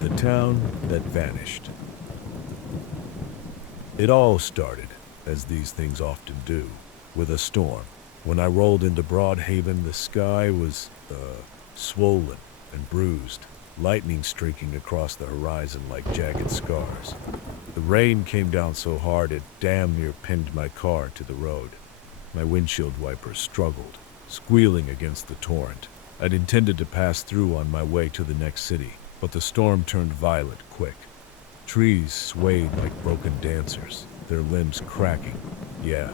The town that vanished. It all started, as these things often do, with a storm. When I rolled into Broadhaven, the sky was, swollen and bruised, lightning streaking across the horizon like jagged scars. The rain came down so hard it damn near pinned my car to the road. My windshield wipers struggled, squealing against the torrent. I'd intended to pass through on my way to the next city, but the storm turned violent quick. Trees swayed like broken dancers, their limbs cracking. Yeah,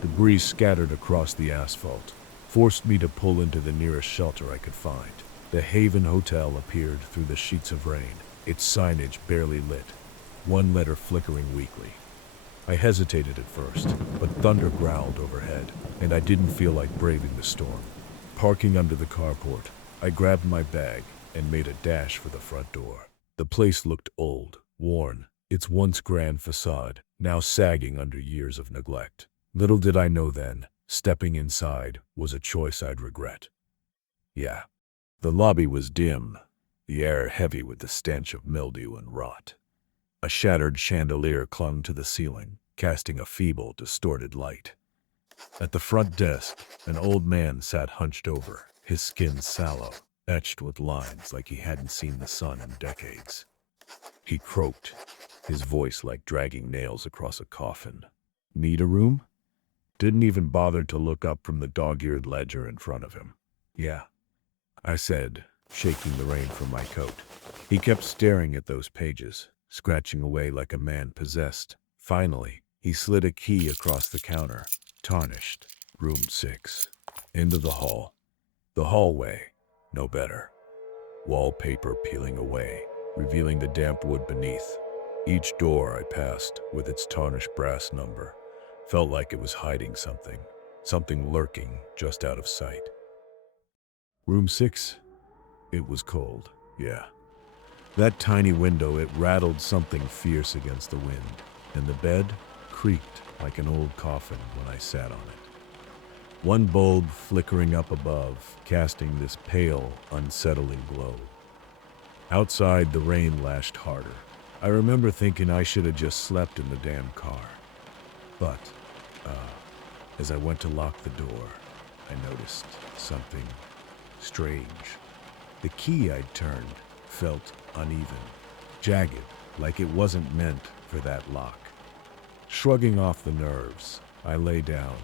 debris scattered across the asphalt, forced me to pull into the nearest shelter I could find. The Haven Hotel appeared through the sheets of rain, its signage barely lit, one letter flickering weakly. I hesitated at first, but thunder growled overhead, and I didn't feel like braving the storm. Parking under the carport, I grabbed my bag and made a dash for the front door. The place looked old, worn, its once grand facade now sagging under years of neglect. Little did I know then, stepping inside was a choice I'd regret. Yeah, the lobby was dim, the air heavy with the stench of mildew and rot. A shattered chandelier clung to the ceiling, casting a feeble, distorted light. At the front desk, an old man sat hunched over, his skin sallow, etched with lines like he hadn't seen the sun in decades. He croaked, his voice like dragging nails across a coffin. Need a room? Didn't even bother to look up from the dog-eared ledger in front of him. Yeah, I said, shaking the rain from my coat. He kept staring at those pages, scratching away like a man possessed. Finally, he slid a key across the counter. Tarnished. Room 6. Into the hall. The hallway. No better. Wallpaper peeling away, revealing the damp wood beneath. Each door I passed, with its tarnished brass number, felt like it was hiding something lurking just out of sight. Room 6. It was cold, yeah. That tiny window, it rattled something fierce against the wind, and the bed creaked like an old coffin when I sat on it. One bulb flickering up above, casting this pale, unsettling glow. Outside, the rain lashed harder. I remember thinking I should have just slept in the damn car. But, as I went to lock the door, I noticed something strange. The key I'd turned felt uneven, jagged, like it wasn't meant for that lock. Shrugging off the nerves, I lay down,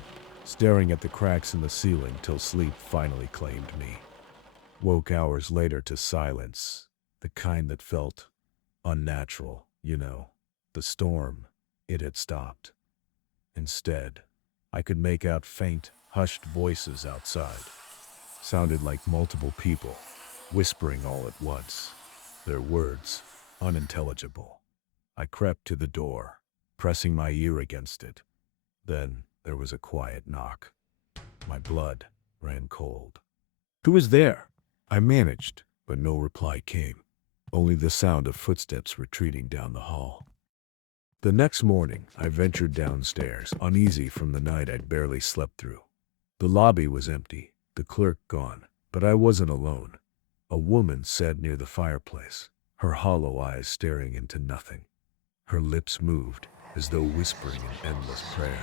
staring at the cracks in the ceiling till sleep finally claimed me. Woke hours later to silence, the kind that felt unnatural, The storm, it had stopped. Instead, I could make out faint, hushed voices outside. Sounded like multiple people, whispering all at once, their words unintelligible. I crept to the door, pressing my ear against it. Then there was a quiet knock. My blood ran cold. "Who is there?" I managed, but no reply came, only the sound of footsteps retreating down the hall. The next morning, I ventured downstairs, uneasy from the night I'd barely slept through. The lobby was empty, the clerk gone, but I wasn't alone. A woman sat near the fireplace, her hollow eyes staring into nothing. Her lips moved, as though whispering an endless prayer.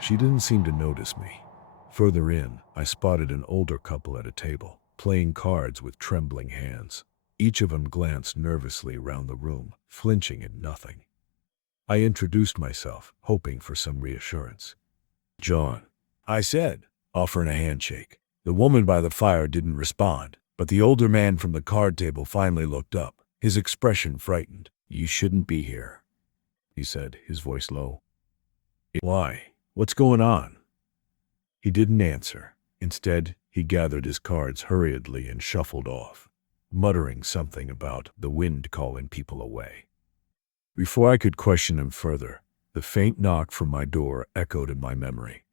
She didn't seem to notice me. Further in, I spotted an older couple at a table, playing cards with trembling hands. Each of them glanced nervously around the room, flinching at nothing. I introduced myself, hoping for some reassurance. "John," I said, offering a handshake. The woman by the fire didn't respond, but the older man from the card table finally looked up, his expression frightened. "You shouldn't be here," he said, his voice low. "Why? What's going on?" He didn't answer. Instead, he gathered his cards hurriedly and shuffled off, muttering something about the wind calling people away. Before I could question him further, the faint knock from my door echoed in my memory.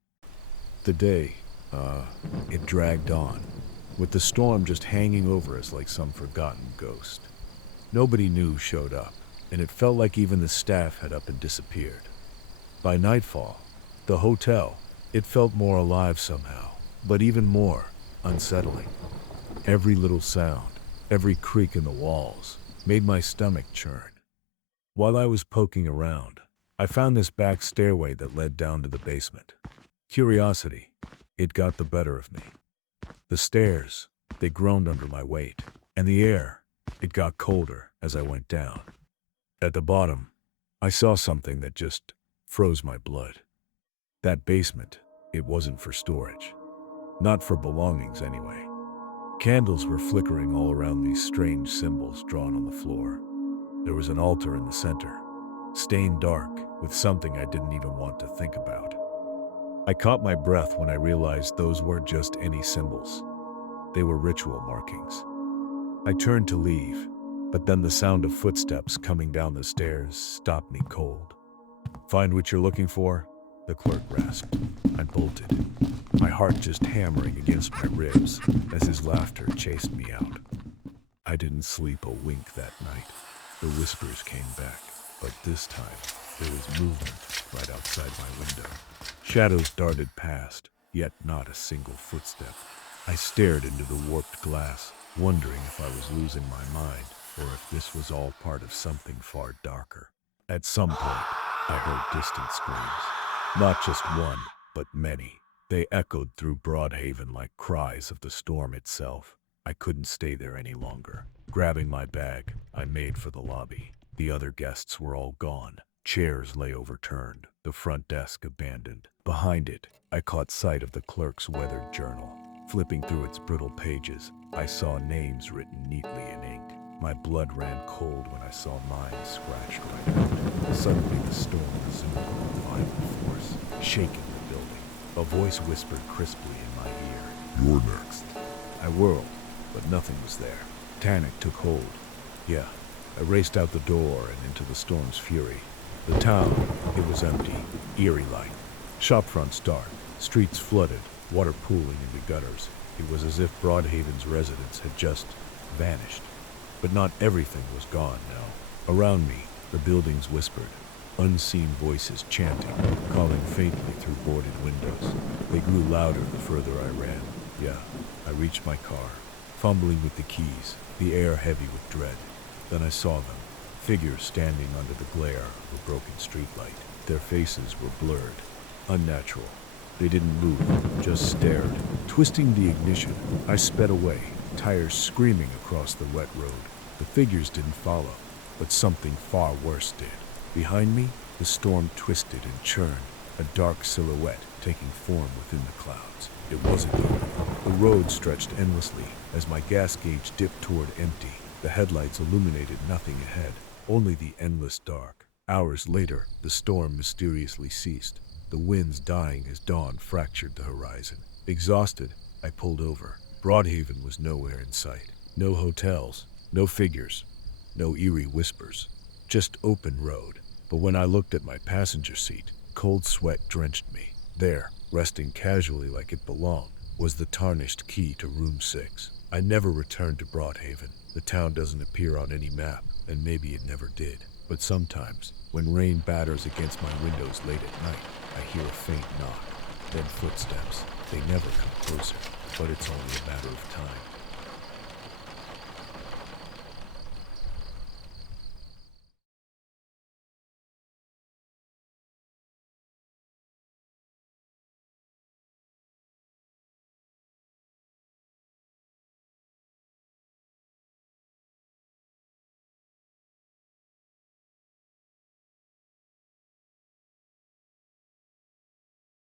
The day, it dragged on, with the storm just hanging over us like some forgotten ghost. Nobody new showed up, and it felt like even the staff had up and disappeared. By nightfall, the hotel, it felt more alive somehow, but even more unsettling. Every little sound, every creak in the walls, made my stomach churn. While I was poking around, I found this back stairway that led down to the basement. Curiosity, it got the better of me. The stairs, they groaned under my weight, and the air, it got colder as I went down. At the bottom, I saw something that just froze my blood. That basement, it wasn't for storage. Not for belongings anyway. Candles were flickering all around these strange symbols drawn on the floor. There was an altar in the center, stained dark with something I didn't even want to think about. I caught my breath when I realized those weren't just any symbols. They were ritual markings. I turned to leave, but then the sound of footsteps coming down the stairs stopped me cold. "Find what you're looking for?" the clerk rasped. I bolted, my heart just hammering against my ribs as his laughter chased me out. I didn't sleep a wink that night. The whispers came back, but this time there was movement right outside my window. Shadows darted past, yet not a single footstep. I stared into the warped glass, wondering if I was losing my mind or if this was all part of something far darker. At some point, I heard distant screams. Not just one, but many. They echoed through Broadhaven like cries of the storm itself. I couldn't stay there any longer. Grabbing my bag, I made for the lobby. The other guests were all gone. Chairs lay overturned, the front desk abandoned. Behind it, I caught sight of the clerk's weathered journal. Flipping through its brittle pages, I saw names written neatly in ink. My blood ran cold when I saw mine scratched right out. Suddenly the storm resumed with violent force, shaking the building. A voice whispered crisply in my ear, "You're next." I whirled, but nothing was there. Panic took hold. Yeah, I raced out the door and into the storm's fury. The town, it was empty, Eerie-like. Shopfronts dark, streets flooded, water pooling into gutters. It was as if Broadhaven's residents had just vanished. But not everything was gone now. Around me, the buildings whispered, unseen voices chanting, calling faintly through boarded windows. They grew louder the further I ran. Yeah, I reached my car, fumbling with the keys, the air heavy with dread. Then I saw them, figures standing under the glare of a broken streetlight. Their faces were blurred, unnatural. They didn't move, just stared. Twisting the ignition, I sped away, tires screaming across the wet road. The figures didn't follow, but something far worse did. Behind me, the storm twisted and churned, a dark silhouette taking form within the clouds. It wasn't over. The road stretched endlessly as my gas gauge dipped toward empty. The headlights illuminated nothing ahead, only the endless dark. Hours later, the storm mysteriously ceased, the winds dying as dawn fractured the horizon. Exhausted, I pulled over. Broadhaven was nowhere in sight. No hotels, no figures, no eerie whispers, just open road. But when I looked at my passenger seat, cold sweat drenched me. There, resting casually like it belonged, was the tarnished key to room 6. I never returned to Broadhaven. The town doesn't appear on any map, and maybe it never did. But sometimes, when rain batters against my windows late at night, I hear a faint knock, then footsteps. They never come closer, but it's only a matter of time.